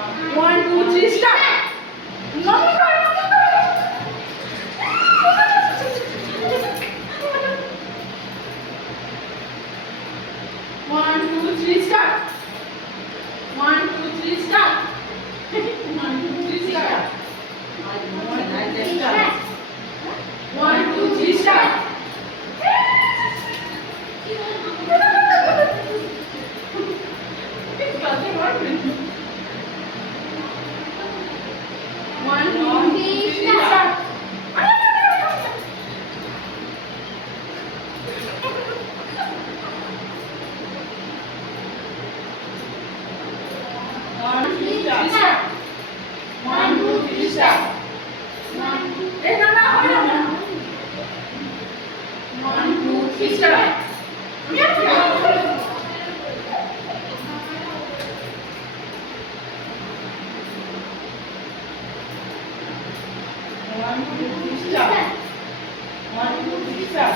1, 2, 3, start. No, no, no, no, no, no. 1, 2, 3, start. 1, 2, 3, start. 1, 2, 3, start. 1, 2, 3, start. One, two, three, start. One, two, three, start. 1, 2, 3, start. 1, 2, hey, no, no, hold on. 1, 2, 3, start. One, two, three, start. 1, 2, 3, start. 1, 2, 3, start.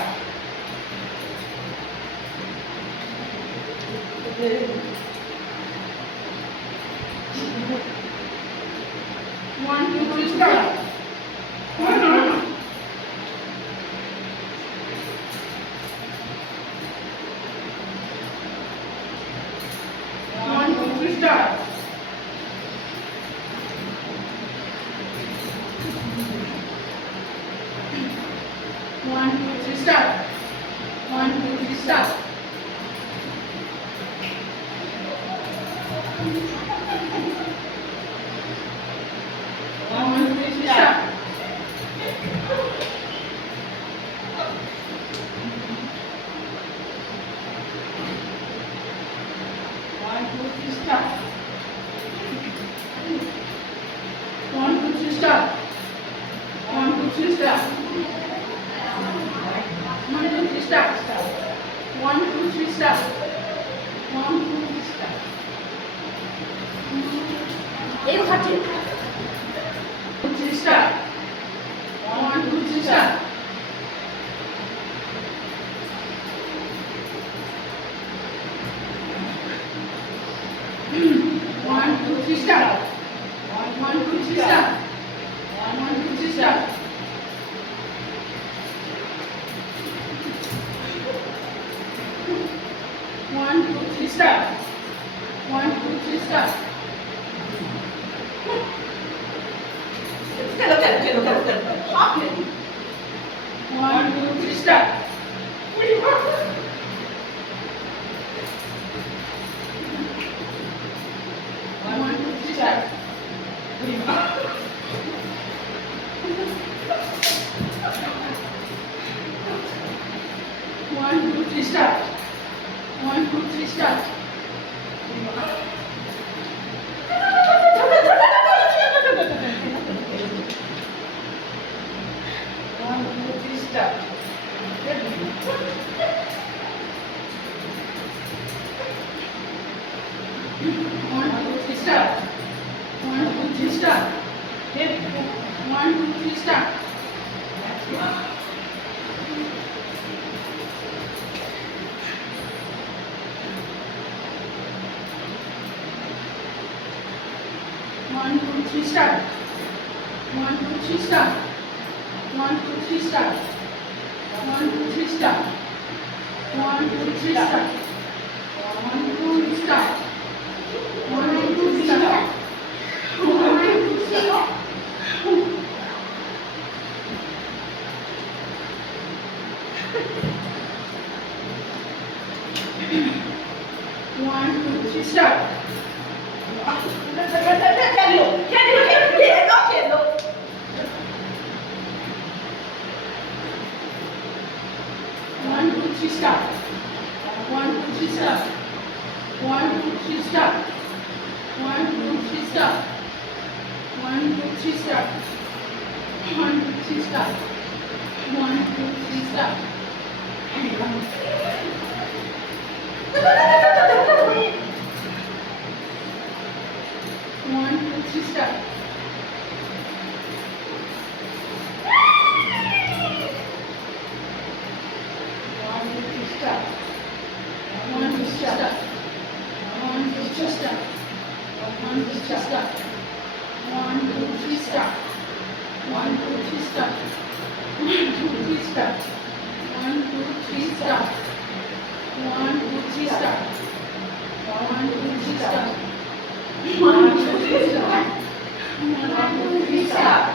1, 2, 3, start. 1, 2, 3, start. 1, 2, 3, start. 1, 2, 3, start. 1, 2, 3, start. 1, 2, 3, start. 1, 2, 3, start. 1, 2, 3, start. 1, 2, 3, start. 1, 2, 3, start. এই খাচ্ছে 2, 3, start. 1, 2, 3, start. 1, 2, 3, start. 1, 2, 3, start. 1, 2, 3, start. 1, 2, 3, start. 1, 2, 3, start. Chalo. Hop it. 1, 2, 3, start. 1, 2, 3, start. 1, 2, 3, start. 1, 2, 3, start. 1, 2, 3, start. 1, 2, 3, start. 1, 2, 3, start. 1, 2, 3, start. 1, 2, 3, start. 1, 2, 3, start. 1, 2, 3, start. 1, 2, 3, start. 1, 2, 3, start. 1, 2, 3, start. 1, 2, 3, start. 1, 2, 3, start. 1, 2, 3, start. Chiedo. 1, 2, 3, start. 1, 2, 3, start. 1, 2, 3, start. 1, 2, 3, start. 1, 2, 3, start. 1, 2, 3, start. 1, 2, 3, start. 1, 2, 3, start. 1, 2, 3, start. 1, 2, start. 1, 2, start. 1, 2, three, start. 1, 2, 3, start. 1, 2, 3, start. 1, 2, 3, start. 1, 2, 3, start. 1, 2, 3, start. 1, 2, 3, start. 1, 2, 3, start. 1, 2, 3, start.